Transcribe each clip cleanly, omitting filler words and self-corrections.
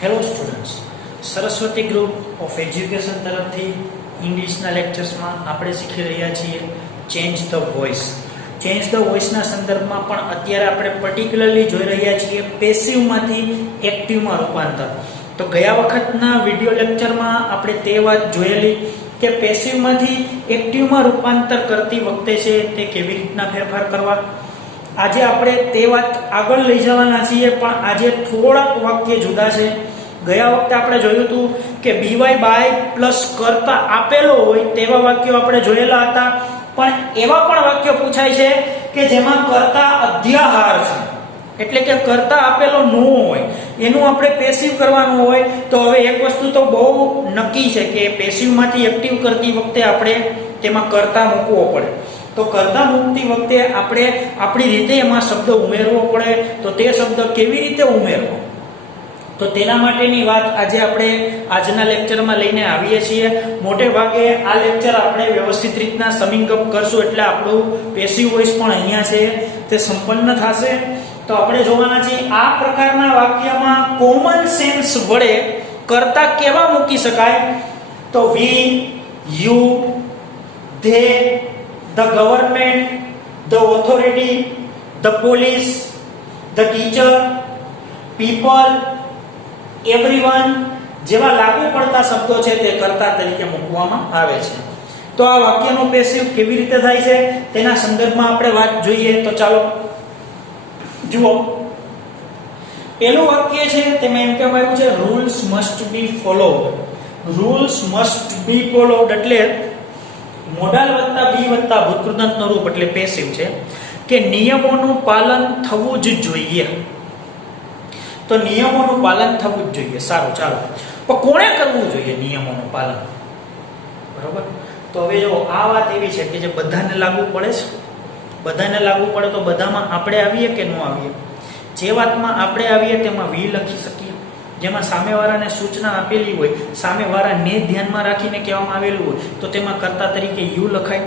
Hello students, Saraswati group of education તરફથી ઇંગ્લિશના લેક્ચર્સમાં આપણે શીખી રહ્યા છીએ change the voice. Change the વોઇસના સંદર્ભમાં પણ અત્યારે આપણે પર્ટિક્યુલરલી જોઈ રહ્યા છીએ પેસિવમાંથી એક્ટિવમાં રૂપાંતર. તો ગયા વખતના વિડીયો લેક્ચરમાં આપણે તે વાત જોયેલી કે પેસિવમાંથી એક્ટિવમાં રૂપાંતર કરતી વખતે છે તે કેવી રીતના ફેરફાર કરવા. આજે આપણે તે વાત આગળ લઈ જવાના છીએ, પણ આજે થોડાક વાક્ય જુદા છે. ગયા વખતે આપણે જોયું હતું કે બીવાય બાય પ્લસ કરતા આપેલો હોય તેવા વાક્યો આપણે જોયેલા હતા, પણ એવા પણ વાક્યો પૂછાય છે કે જેમાં કરતા અધ્યાહાર છે, એટલે કે કરતા આપેલો ન હોય, એનું આપણે પેસિવ કરવાનું હોય. તો હવે એક વસ્તુ તો બહુ નક્કી છે કે પેસિવમાંથી એક્ટિવ કરતી વખતે આપણે તેમાં કરતા મૂકવો પડે. તો કરતા મૂકતી વખતે આપણે આપણી રીતે એમાં શબ્દ ઉમેરવો પડે. તો તે શબ્દ કેવી રીતે ઉમેરવો, તો તેના માટેની વાત આજે આપણે આજના લેક્ચરમાં લઈને આવીએ છીએ. મોટે ભાગે આ લેક્ચર આપણે વ્યવસ્થિત રીતના સમિંગ અપ કરશું એટલે આપણું પેસિવ વોઇસ પણ અહીંયા છે તે સંપન્ન થશે. તો આપણે જોવાના છીએ આ પ્રકારના વાક્યમાં કોમન સેન્સ વડે કરતા કેવા મૂકી શકાય. તો we, you, they, the government, the authority, the police, the teacher, people, everyone જેવા લાગુ પડતા શબ્દો છે તે કર્તા તરીકે મૂકવામાં આવે છે. તો આ વાક્યનો પેસિવ કેવી રીતે થાય છે તેના સંદર્ભમાં આપણે વાત જોઈએ. તો ચાલો જુઓ, પહેલું વાક્ય છે તેમાં એમ કહેવામાં આવ્યું છે rules must be followed. Rules must be followed એટલે મોડાલ વત્તા બી વત્તા ભૂતકૃદંતનું રૂપ એટલે પેસિવ છે કે નિયમોનું પાલન થવું જ જોઈએ. તો નિયમોનું પાલન થવું જ જોઈએ. સારું, ચાલો, પણ કોણે કરવું જોઈએ નિયમોનું પાલન? બરોબર. તો હવે જો આ વાત એવી છે કે જે બધાને લાગુ પડે છે, બધાને લાગુ પડે તો બધામાં આપણે આવીએ કે ન આવીએ? જે વાતમાં આપણે આવીએ તેમાં વી લખી શકીએ. જેમાં સામેવાળાને સૂચના આપેલી હોય, સામેવાળાને ધ્યાનમાં રાખીને કહેવામાં આવેલું હોય તો તેમાં કર્તા તરીકે યુ લખાય.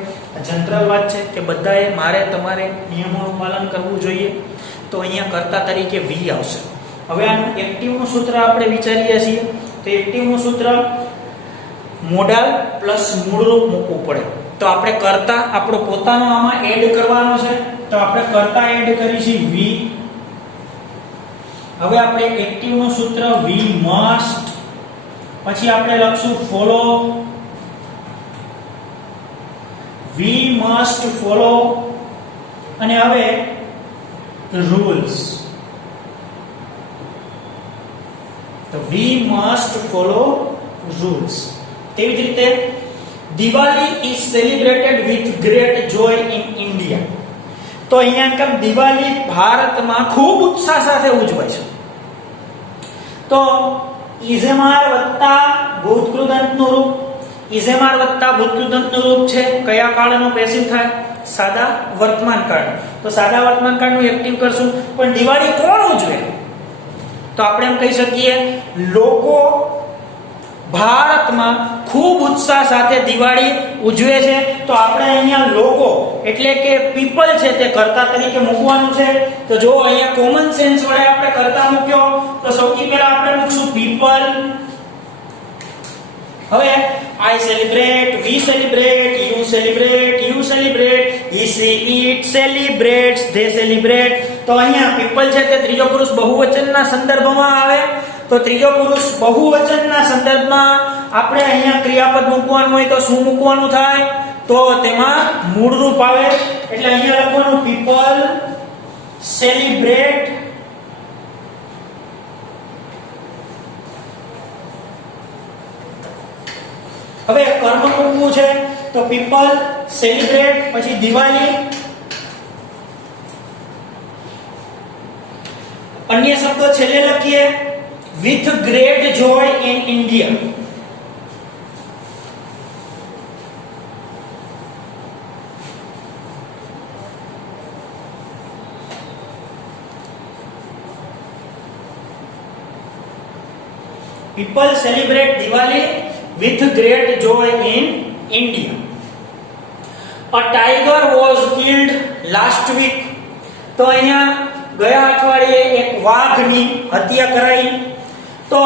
જનરલ વાત છે કે બધાએ મારે તમારે નિયમોનું પાલન કરવું જોઈએ, તો અહીંયા કર્તા તરીકે વી આવશે. હવે આનું એક્ટિવનું સૂત્ર આપણે વિચારીએ છીએ. તો એક્ટિવનું સૂત્ર મોડાલ પ્લસ મૂળરૂપ મૂકવું પડે. તો આપણે કર્તા આપણો પોતાનો આમાં એડ કરવાનો છે, તો આપણે કર્તા એડ કરીશું વી. હવે આપણે એક્ટિવનું સૂત્ર વી મસ્ટ, પછી આપણે લખશું ફોલો, વી મસ્ટ ફોલો, અને હવે રૂલ્સ. તો વી મસ્ટ ફોલો રૂલ્સ. તેવી જ રીતે Diwali is celebrated with great Joy in India. તો અહીંયા કેમ દિવાળી ભારતમાં ખૂબ ઉત્સાહ સાથે ઉજવાય છે. તો ઇઝેમાર વત્તા ભૂતકૃદંતનું રૂપ, ઇઝેમાર વત્તા ભૂતકૃદંતનું રૂપ છે કયા કાળનો પેસિવ થાય? સાદા વર્તમાન કાળ. તો સાદા વર્તમાન કાળનું એક્ટિવ કરશું. પણ દિવાળી કોણ ઉજવે? તો આપણે એમ કહી શકીએ લોકો ભારતમાં ખૂબ ઉત્સાહ સાથે દિવાળી ઉજવે છે. તો આપણે અહીંયા લોકો એટલે કે પીપલ છે તે કર્તા તરીકે મૂકવાનું છે. તો જો અહીંયા કોમન સેન્સ વડે આપણે કર્તા મૂક્યો તો સૌથી પહેલા આપણે મૂકશું પીપલ. હવે I celebrate, we celebrate, you celebrate, you celebrate, he she it celebrates, they celebrate. તો અહીંયા પીપલ છે તે ત્રીજો પુરુષ બહુવચનના સંદર્ભમાં આવે. તો ત્રીજો પુરુષ બહુવચનના સંદર્ભમાં આપણે અહીંયા ક્રિયાપદ મૂકવાનું હોય તો શું મૂકવાનું થાય? તો તેમાં મૂળ રૂપ આવે. એટલે અહીંયા લખવાનું પીપલ સેલિબ્રેટ. હવે કર્મ મૂકવું છે તો પીપલ સેલિબ્રેટ, પછી દિવાળી. અન્ય શબ્દો છેલ્લે લખીએ with great joy in India. People celebrate Diwali with great joy in India. A tiger was killed last week. તો અહીંયા ગયા અઠવાડિયે એક વાઘની હત્યા કરાઈ. તો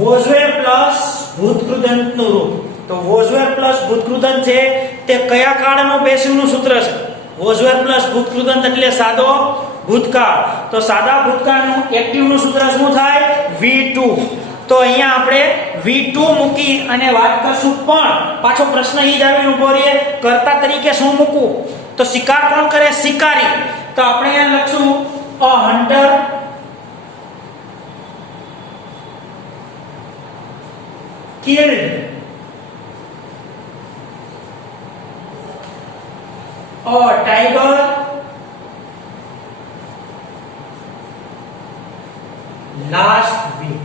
વોઝવેર પ્લસ ભૂતકૃદંતનું રૂપ. તો વોઝવેર પ્લસ ભૂતકૃદંત છે તે કયા કાળનું પેશિવનું સૂત્ર છે? વોઝવેર પ્લસ ભૂતકૃદંત એટલે સાદો ભૂતકાળ. તો સાદા ભૂતકાળનું એક્ટિવનું સૂત્ર શું થાય? V2. તો અહીંયા આપણે V2 મૂકી અને વાત કરશું, પણ પાછો પ્રશ્ન ઈ જ આવીને ઉભો રહે, કર્તા તરીકે શું મૂકવું? તો શિકાર કોણ કરે? શિકારી. તો આપણે અહીંયા લખશું અ hunter killed a tiger last week.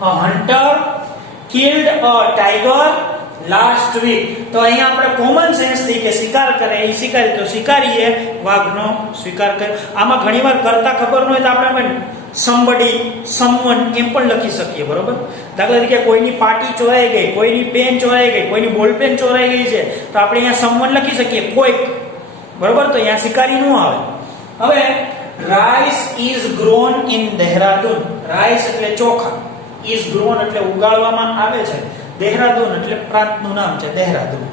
A hunter killed a tiger last week. તો અહીંયા આપણે કોમન સેન્સ થી કે શિકાર કરે એ શિકારી, તો શિકારીએ વાઘનો શિકાર કરે. આમાં ઘણીવાર કરતા ખબર ન હોય તો આપણે somebody, someone એમ પણ લખી શકીએ, બરોબર? દાખલા તરીકે કોઈની પાટી ચોરાઈ ગઈ, કોઈની પેન ચોરાઈ ગઈ, કોઈની બોલ પેન ચોરાઈ ગઈ છે, તો આપણે અહીંયા someone લખી શકીએ, કોઈક, બરોબર? તો અહીંયા શિકારી નો આવે. હવે rice is grown in Dehradun. rice એટલે ચોખા, is grown એટલે ઉગાડવામાં આવે છે, દેહરાદૂન એટલે પ્રાંતનું નામ છે, દેહરાદૂન.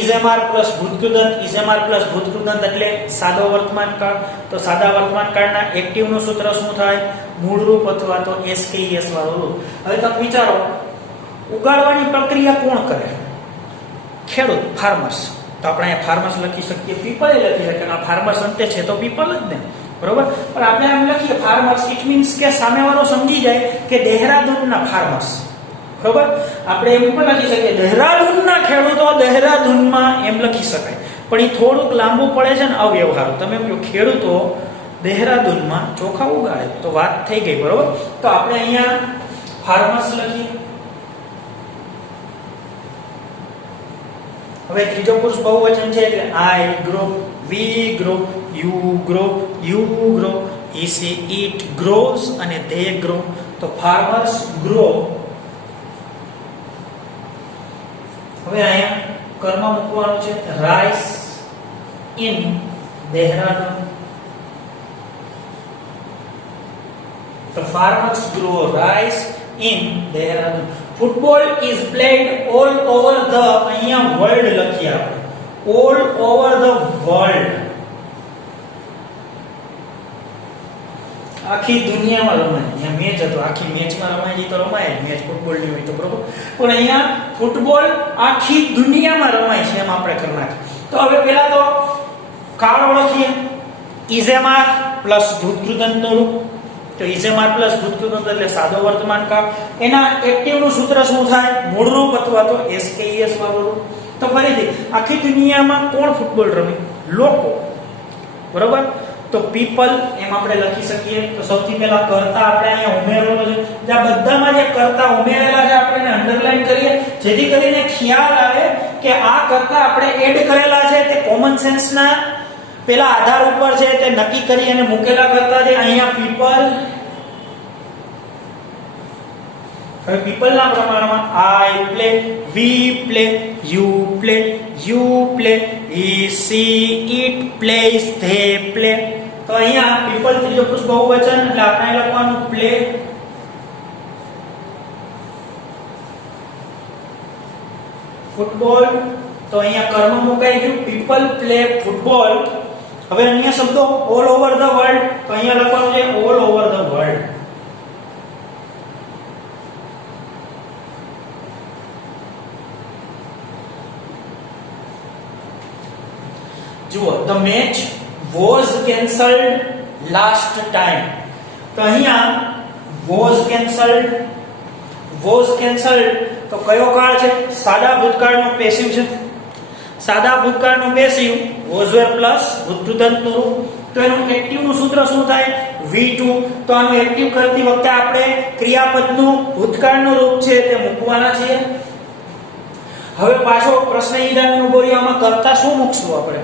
ઇઝેમાર પ્લસ ભૂતકૃદંત. ઇઝેમાર પ્લસ ભૂતકૃદંત એટલે સાદો વર્તમાન કાળ. તો સાદા વર્તમાન કાળના એક્ટિવનું સૂત્ર શું થાય? મૂળ રૂપ અથવા તો SKES વાળું રૂપ. હવે તમે વિચારો, ઉગાડવાની પ્રક્રિયા કોણ કરે? ખેડૂત, ફાર્મર્સ. તો આપણે અહીંયા ફાર્મર્સ લખી શકીએ, પીપલ લખી શકીએ. આ ફાર્મર્સ અંતે છે તો પીપલ જ ને, બરોબર? પણ આપણે એમ લખીએ ફાર્મર્સ, ઇટ મીન્સ કે સામેવાળો સમજી જાય કે દેહરાદૂનના ફાર્મર્સ, બરોબર? આપણે એમ પણ લખી શકીએ દેહરાદૂનના ખેડૂતો દેહરાદૂનમાં, એમ લખી શકાય. પણ એ થોડુંક લાંબુ પડે છે ને અવ્યવહારુ. તમે એમ કહો ખેડૂતો દેહરાદૂનમાં ચોખા ઉગાડે, તો વાત થઈ ગઈ, બરોબર? તો આપણે અહીંયા ફાર્મર્સ લખીએ. હવે ત્રીજો પુરુષ બહુવચન છે એટલે I grow, we grow, you grow, you grow, he she it grows અને they grow. તો farmers grow. હવે અહીંયા કર્મ મૂકવાનું છે, rice in Dehradun. તો farmers grow rice in Dehradun. Football is played all over the, અહીંયા world લખીએ આપણે, all over the world. આખી દુનિયામાં રમાય. અહીંયા મેચ હતો, આખી મેચમાં રમાય તો રમાય મેચ, ફૂટબોલ ની હોય તો, બરોબર? પણ અહીંયા ફૂટબોલ આખી દુનિયામાં રમાય છે, એમ આપણે કરી નાખીએ. તો હવે પહેલા તો કાળ ઓળખીએ. ઇઝેમાર પ્લસ ભૂતકૃદંતનું રૂપ. તો ઇઝેમાર પ્લસ ભૂતકૃદંત એટલે સાદો વર્તમાન કાળ. એના એક્ટિવનું સૂત્ર શું થાય? મૂળ રૂપ અથવા તો SKES વાળું રૂપ. તો ફરીથી આખી દુનિયામાં કોણ ફૂટબોલ રમે? લોકો, બરોબર? તો પીપલ એમ આપણે લખી શકીએ. તો સૌથી પહેલા કર્તા આપણે અહીંયા ઉમેરેલો છે. જ્યાં બધામાં જે કર્તા ઉમેરેલા છે આપણે અંડરલાઈન કરીએ, જેથી કરીને ખ્યાલ આવે કે આ કર્તા આપણે એડ કરેલા છે તે કોમન સેન્સના પેલા આધાર ઉપર છે, તે નક્કી કરી અને મૂકેલા કરતા છે. અહીંયા પીપલ, હવે પીપલના પ્રમાણમાં I play, we play, you play, you play, he she it plays, they play. તો અહીંયા પીપલ ત્રીજો પુરુષ બહુવચન એટલે આપણે લખવાનું પ્લે. ફૂટબોલ, તો અહીંયા કર્મ મુકાઈ ગયું, પીપલ પ્લે ફૂટબોલ. હવે અહીંયા શબ્દો ઓલ ઓવર ધ વર્લ્ડ, તો અહીંયા લખવાનું છે ઓલ ઓવર ધ વર્લ્ડ. જુઓ, the match was cancelled last time. તો અહીંયા was cancelled તો કયો કાળ છે? સાદા ભૂતકાળનો પેસિવ છે. સાદા ભૂતકાળનો પેસિવ વોઝવેર પ્લસ ભૂતકૃદંતનું રૂપ. તો એનું એક્ટિવનું સૂત્ર શું થાય? V2. તો આનું એક્ટિવ કરતી વખતે આપણે ક્રિયાપદનું ભૂતકાળનું રૂપ છે તે મૂકવાના છીએ. હવે પાછો પ્રશ્ન ઈદાનો ઉભો રહ્યો, આમાં કરતા શું મૂકશું આપણે?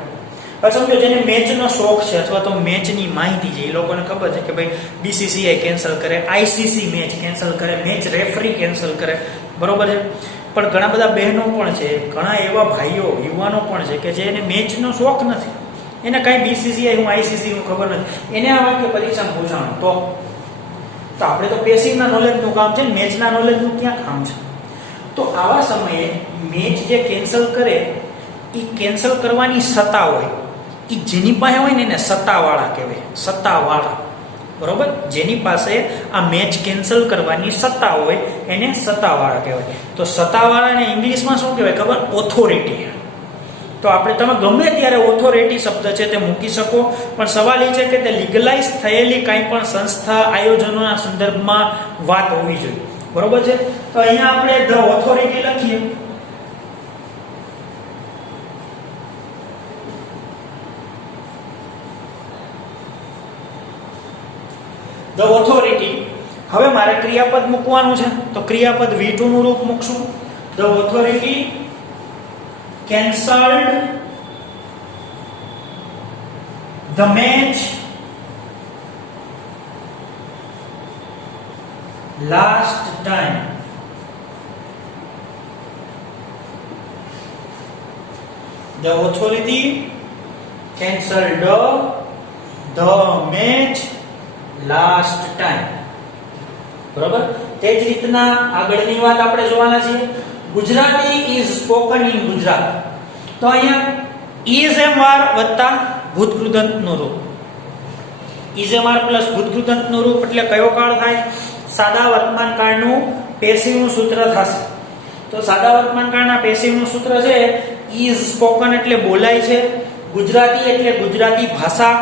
હવે સમજો જેને મેચનો શોખ છે અથવા તો મેચની માહિતી છે, એ લોકોને ખબર છે કે ભાઈ BCCI કેન્સલ કરે, ICC મેચ કેન્સલ કરે, મેચ રેફરી કેન્સલ કરે, બરોબર છે? પણ ઘણા બધા બહેનો પણ છે, ઘણા એવા ભાઈઓ યુવાનો પણ છે કે જેને મેચનો શોખ નથી, એને કઈ BCCI હું ICC હું ખબર નથી, એને આ વાક્ય પરીક્ષામાં પૂછાણું તો આપણે તો પેસિવના નોલેજનું કામ છે, મેચના નોલેજનું ક્યાં કામ છે? તો આવા સમયે મેચ જે કેન્સલ કરે એ કેન્સલ કરવાની સત્તા હોય, એ જેની પાસે હોય ને એને સત્તાવાળા કહેવાય, સત્તાવાળા, બરોબર? જેની પાસે આ મેચ કેન્સલ કરવાની સત્તા હોય એને સત્તાવાળા કહેવાય. તો સત્તાવાળાને ઇંગ્લિશમાં શું કહેવાય ખબર? ઓથોરિટી. તો આપણે તમે ગમે ત્યારે ઓથોરિટી શબ્દ છે તે મૂકી શકો, પણ સવાલ એ છે કે તે લીગલાઇઝ થયેલી કંઈ પણ સંસ્થા આયોજનોના સંદર્ભમાં વાત હોવી જોઈએ, બરોબર છે? તો અહીંયા આપણે ધ ઓથોરિટી લખીએ. The authority. હવે મારે ક્રિયાપદ મૂકવાનું છે, તો ક્રિયાપદ V2 નું રૂપ મૂકશું. The authority cancelled the match last time. The authority cancelled the match last time. બરાબર? તે જ રીતના આગળની વાત આપણે જોવાના છીએ. Gujarati is spoken in Gujarat. તો અહીંયા ઇઝ એમ વાર વત્તા ભૂતકૃદંતનું રૂપ. ઇઝ એમ વાર પ્લસ ભૂતકૃદંતનું રૂપ એટલે કયો કાળ થાય? સાદા વર્તમાન કાળનું પેસિવનું સૂત્ર થશે. તો સાદા વર્તમાન કાળના પેસિવનું સૂત્ર છે ઇઝ સ્પોકન એટલે બોલાય છે, ગુજરાતી એટલે ગુજરાતી ભાષા.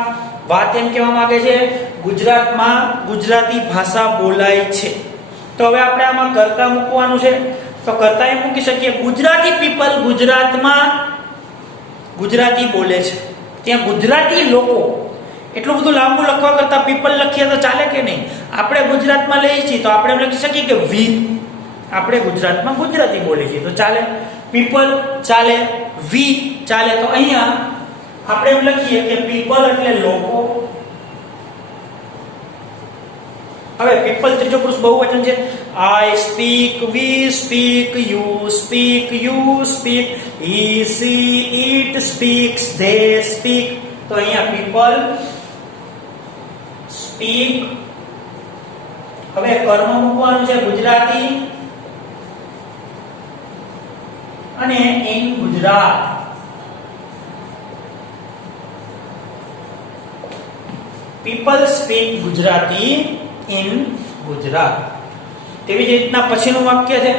વાત એમ કહેવા માંગે છે ગુજરાતમાં ગુજરાતી ભાષા બોલાય છે. તો હવે આપણે આમાં કર્તા મૂકવાનું છે. તો કર્તા એમ મૂકી શકીએ ગુજરાતી પીપલ ગુજરાતમાં ગુજરાતી બોલે છે. ત્યાં ગુજરાતી લોકો, એટલું બધું લાંબુ લખવા કરતા પીપલ લખીએ તો ચાલે કે નહીં? આપણે ગુજરાતમાં લઈએ છીએ તો આપણે એમ લખી શકીએ કે વી, આપણે ગુજરાતમાં ગુજરાતી બોલીએ છીએ તો ચાલે. પીપલ ચાલે, વી ચાલે. તો અહીંયા આપણે એમ લખીએ કે પીપલ એટલે લોકો. હવે પીપલ ત્રીજો પુરુષ બહુવચન છે. I speak, we speak, you speak, you speak, he, she, it speaks, they speak. તો અહીંયા people speak. હવે કર્મ મૂકવાનું છે ગુજરાતી અને in Gujarat. People speak Gujarati in Gujarat. તેવી જ રીતના પછીનું વાક્ય છે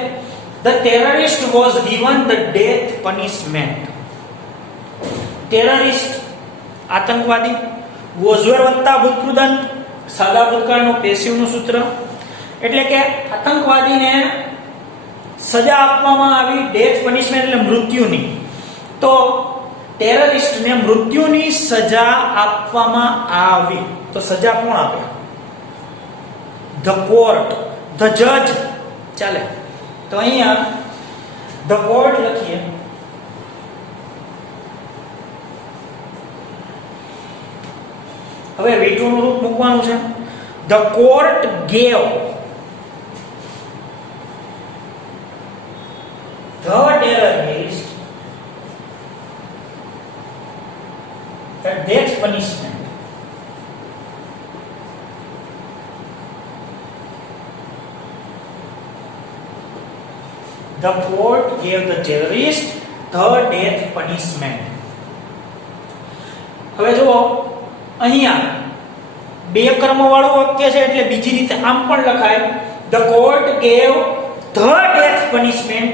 The terrorist was given the death punishment. Terrorist આતંકવાદી, was were વત્તા ભૂતકૃદંત સાદા ભૂતકાળનું પેસિવનું સૂત્ર, એટલે કે આતંકવાદીને સજા આપવામાં આવી, ડેથ પનિશમેન્ટ એટલે મૃત્યુની. તો ટેરરિસ્ટને મૃત્યુની સજા આપવામાં આવી. તો સજા કોણ આપે? ધ કોર્ટ, ધ જજ ચાલે. તો અહીંયા ધ કોર્ટ લખીએ. હવે V2 નું રૂપ મૂકવાનું છે. The court gave the terrorist the death punishment. The court gave the terrorist the death punishment. હવે જુઓ અહીંયા બે કર્મ વાળું વાક્ય છે એટલે બીજી રીતે આમ પણ લખાય. The court gave the death punishment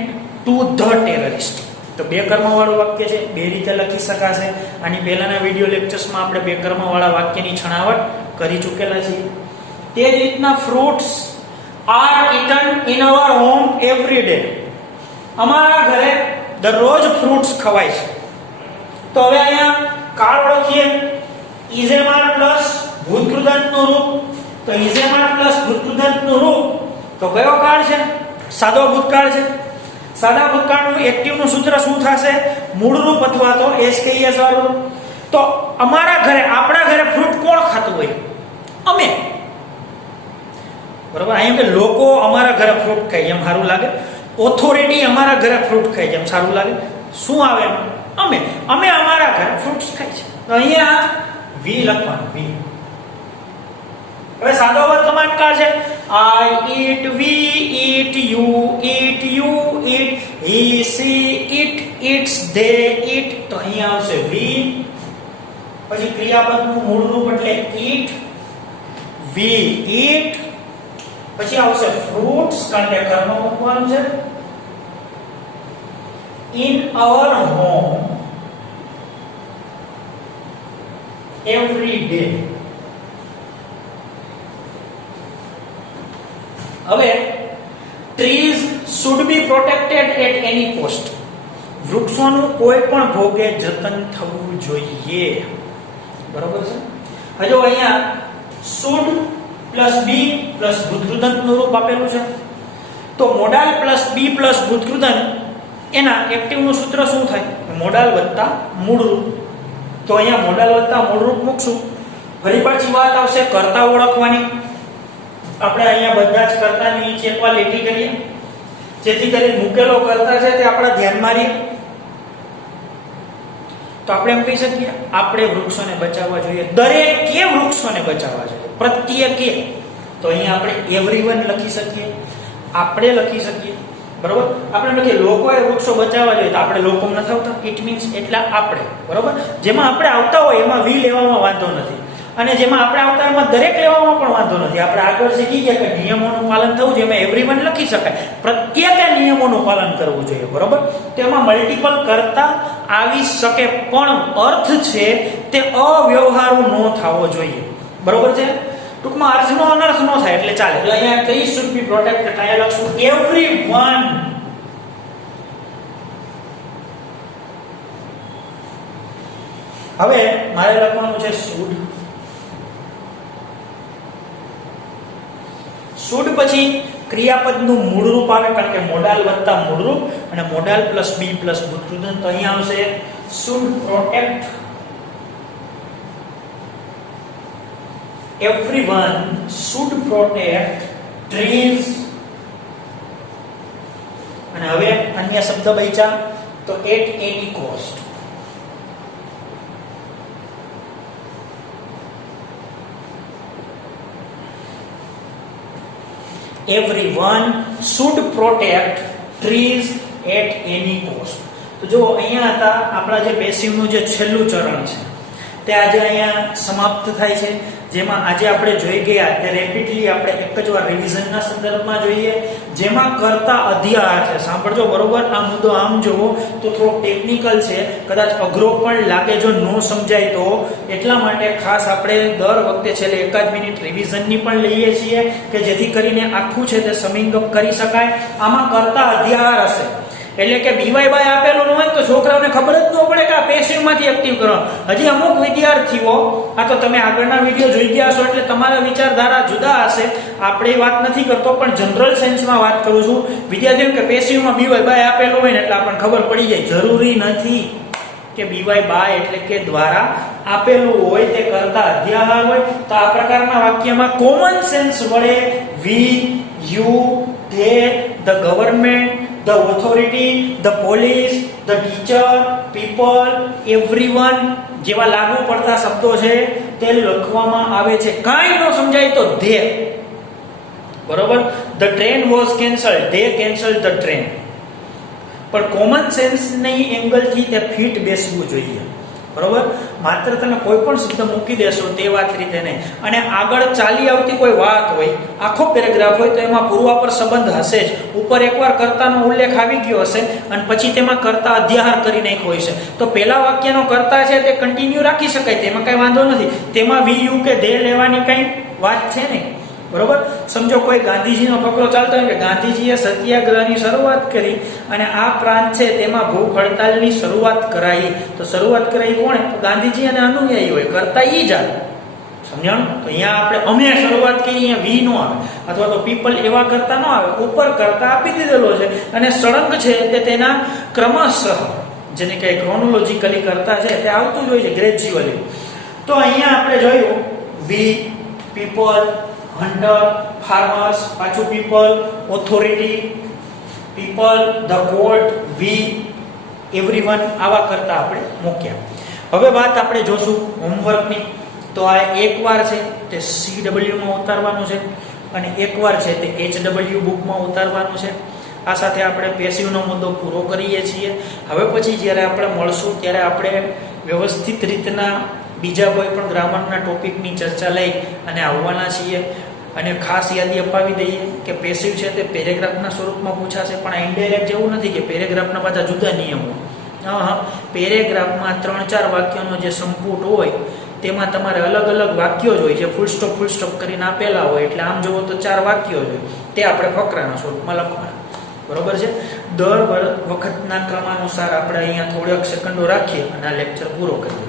to the terrorist. તો બે કર્મ વાળું વાક્ય છે, બે રીતે લખી શકાશે. આની પહેલાના વિડિયો લેક્ચર્સમાં આપણે બે કર્મ વાળા વાક્યની છણાવટ કરી ચૂકેલા છીએ. તે જ રીતના fruits are eaten in our home every day. અમારા ઘરે દરરોજ ફ્રૂટ્સ ખવાય છે. તો હવે અહીંયા કાળ ઓળખીએ. ઇઝેમાર પ્લસ ભૂતકૃદંતનું રૂપ. તો ઇઝેમાર પ્લસ ભૂતકૃદંતનું રૂપ તો કયો કાળ છે? સાદો ભૂતકાળ છે. સાદા ભૂતકાળનું એક્ટિવનું સૂત્ર શું થશે? મૂળ રૂપ અથવા તો એસકેએસ વાળું. તો અમારા ઘરે, આપણા ઘરે ફ્રૂટ કોણ ખાતું હોય? અમે. બરાબર? અહીંયા કે લોકો અમારા ઘરે ફ્રૂટ ખાય એમ સારું લાગે. ઓથોરિટી અમારા ઘરે ફ્રૂટ ખાય એમ સારું લાગે. શું આવે? અમે અમારા ઘરે ફ્રૂટ્સ ખાય છે. તો અહીંયા વી લખવાનું વી. હવે સાદો વર્તમાન કાળ છે. I eat, we eat, you eat, he, she eat, eats, they eat. તો અહીંયા આવશે we. પછી ક્રિયાપદનું મૂળ રૂપ એટલે eat, we eat. પછી આવશે fruits કારણ કે કર્મ મૂકવાનું છે. In our home every day. હવે trees should be protected at any cost. વૃક્ષોનું કોઈ પણ ભોગે જતન થવું જોઈએ. બરોબર છે. હવે જો અહીંયા should plus be plus ભૂતકૃદંતનું રૂપ આપેલું છે. તો મોડાલ plus be plus ભૂતકૃદંત એના એક્ટિવનું સૂત્ર શું થાય? મોડાલ વત્તા મૂળરૂપ. તો અહીંયા મોડાલ વત્તા મૂળરૂપ મૂકશું. ફરી પાછી વાત આવશે કર્તા ઓળખવાની. આપણે અહીંયા બધા જ કર્તાની નીચે એકવાર લીટી કરીએ જેથી કરીને મૂકેલો કર્તા છે તે આપણા ધ્યાનમાં રહે. તો આપણે એમ કહી શકીએ આપણે વૃક્ષોને બચાવવા જોઈએ. દરેકે વૃક્ષોને બચાવવા જોઈએ. પ્રત્યેકે. તો અહીંયા આપણે એવરીવન લખી શકીએ. આપણે લખી શકીએ. બરોબર. આપણે લખીએ લોકોએ વૃક્ષો બચાવવા જોઈએ. તો આપણે લોકો નથી આવતા. ઇટ મીન્સ એટલે આપણે. બરોબર. જેમાં આપણે આવતા હોય એમાં વી લેવામાં વાંધો નથી. અને જેમાં આપણે આવતા એમાં દરેક લેવામાં પણ વાંધો નથી. આપણે આગળ શીખી ગયા કે નિયમોનું પાલન થવું જોઈએ. એમાં એવરીવન લખી શકાય. પ્રત્યેકે નિયમોનું પાલન કરવું જોઈએ. બરોબર. તેમાં મલ્ટિપલ કરતા આવી શકે પણ અર્થ છે તે અવ્યવહારુ ન થવો જોઈએ. બરોબર છે. ટૂંકમાં અર્થનો અનર્થ ન થાય એટલે ચાલે. તો અહીંયા ટ્રીઝ શુડ બી પ્રોટેક્ટેડ. અહીંયા લખશું એવરીવન. હવે મારે લખવાનું છે શુડ. શુડ પછી ક્રિયાપદનું મૂળરૂપ આવે કારણ કે મોડાલ વત્તા મૂળરૂપ અને મોડાલ પ્લસ બી પ્લસ ભૂતકૃદંત. તો અહીંયા આવશે should protect everyone should protect trees. અને હવે અન્ય શબ્દ બચ્યા તો at any cost. Everyone should protect trees at any cost. તો જો અહીંયા હતા આપણા જે પેસિવનું જે છેલ્લું ચરણ છે તે આજે અહીંયા સમાપ્ત થાય છે. જેમાં આજે આપણે જોઈ ગયા તે રેપિડલી આપણે એક જ વાર રિવિઝનના સંદર્ભમાં જોઈએ. જેમાં કર્તા અધ્યાહાર છે. સાંભળજો બરોબર. આ મુદ્દો આમ જોવો તો થોડો ટેકનિકલ છે, કદાચ અઘરો પણ લાગે જો ન સમજાય તો. એટલા માટે ખાસ આપણે દર વખતે છેલ્લે એકાદ મિનિટ રિવિઝનની પણ લઈએ છીએ કે જેથી કરીને આખું છે તે સમિંગ અપ કરી શકાય. આમાં કર્તા અધ્યાહાર હશે એટલે કે બીવાય બાય આપેલું ન હોય તો છોકરાઓને ખબર જ ન પડે કે આ પેસિવમાંથી એક્ટિવ કરવાનું. હજી અમુક વિદ્યાર્થીઓ, આ તો તમે આગળના વિડીયો જોઈ ગયા હશો એટલે તમારા વિચારધારા જુદા હશે. આપણે વાત નથી કરતો પણ જનરલ સેન્સમાં વાત કરું છું. વિદ્યાર્થીઓ કે પેસિવમાં બીવાય બાય આપેલું હોય ને એટલે આપણને ખબર પડી જાય. જરૂરી નથી કે બીવાય બાય એટલે કે દ્વારા આપેલું હોય તે કરતા અધ્યાહાર હોય. તો આ પ્રકારના વાક્યમાં કોમન સેન્સ વડે we, you, they, the government, the authority, the police, the teacher, people, everyone જેવા લાગુ પડતા શબ્દો છે તે લખવામાં આવે છે. કાંઈ ન સમજાય તો they. બરોબર. the train was cancelled, they cancelled the train. પણ કોમન સેન્સ ની એંગલથી તે ફિટ બેસવું જોઈએ. બરોબર. માત્ર તમે કોઈ પણ શબ્દ મૂકી દેશો તે વાત રીતે નહીં. અને આગળ ચાલી આવતી કોઈ વાત હોય, આખો પેરેગ્રાફ હોય તો એમાં પૂર્વાપર સંબંધ હશે જ. ઉપર એકવાર કર્તાનો ઉલ્લેખ આવી ગયો હશે અને પછી તેમાં કર્તા અધ્યાહાર કરી નાખ્યો હોય છે તો પહેલા વાક્યનો કર્તા છે તે કન્ટિન્યુ રાખી શકાય. તેમાં કઈ વાંધો નથી. તેમાં વી, યુ કે ધે લેવાની કઈ વાત છે નહીં. બરોબર. સમજો કોઈ ગાંધીજીનો ફકરો ચાલતો હોય કે ગાંધીજીએ સત્યાગ્રહની શરૂઆત કરી અને આ પ્રાંત છે તેમાં ભૂખ હડતાલની શરૂઆત કરાઈ. તો શરૂઆત કરાઈ કોણે? તો ગાંધીજી અને અનુયાયી હોય. કરતા ઈ જ આવે. સમજાણું? તો અહીંયા આપણે અમે શરૂઆત કરી, અહીંયા વી નો આવે અથવા તો પીપલ એવા કરતા ન આવે. ઉપર કરતા આપી દીધેલો છે અને સળંગ છે તે તેના ક્રમશઃ જેને કઈ ક્રોનોલોજીકલી કરતા છે તે આવતું જ હોય છે ગ્રેજ્યુઅલી. તો અહીંયા આપણે જોયું we, people, hunter, farmers, people, authority, people, the court, we, everyone આવા કરતા આપણે મૂક્યા. હવે વાત આપણે જોશું હોમવર્કની. તો આ એકવાર છે તે CW માં ઉતારવાનું છે અને એકવાર છે તે HW બુકમાં ઉતારવાનું છે. આ સાથે આપણે પેસિવનો મુદ્દો પૂરો કરીએ છીએ. હવે પછી જ્યારે આપણે મળશું ત્યારે આપણે વ્યવસ્થિત રીતના બીજા કોઈ પણ ગ્રામરના ટોપિકની ચર્ચા લઈ અને આવવાના છીએ. અને ખાસ યાદી અપાવી દઈએ કે પેસિવ છે તે પેરેગ્રાફના સ્વરૂપમાં પૂછાશે, પણ ઇનડાયરેક્ટ જેવું નથી કે પેરેગ્રાફના પાછા જુદા નિયમો. પેરેગ્રાફમાં 3-4 વાક્યોનો જે સંપુટ હોય તેમાં તમારે અલગ અલગ વાક્યો જ હોય, જે ફૂલ સ્ટોપ કરીને આપેલા હોય. એટલે આમ જુઓ તો 4 વાક્યો હોય, તે આપણે ફકરાના સ્વરૂપમાં લખવાના. બરોબર છે. દર વખતના ક્રમાનુસાર આપણે અહીંયા થોડાક સેકન્ડો રાખીએ અને આ લેક્ચર પૂરો કરીએ.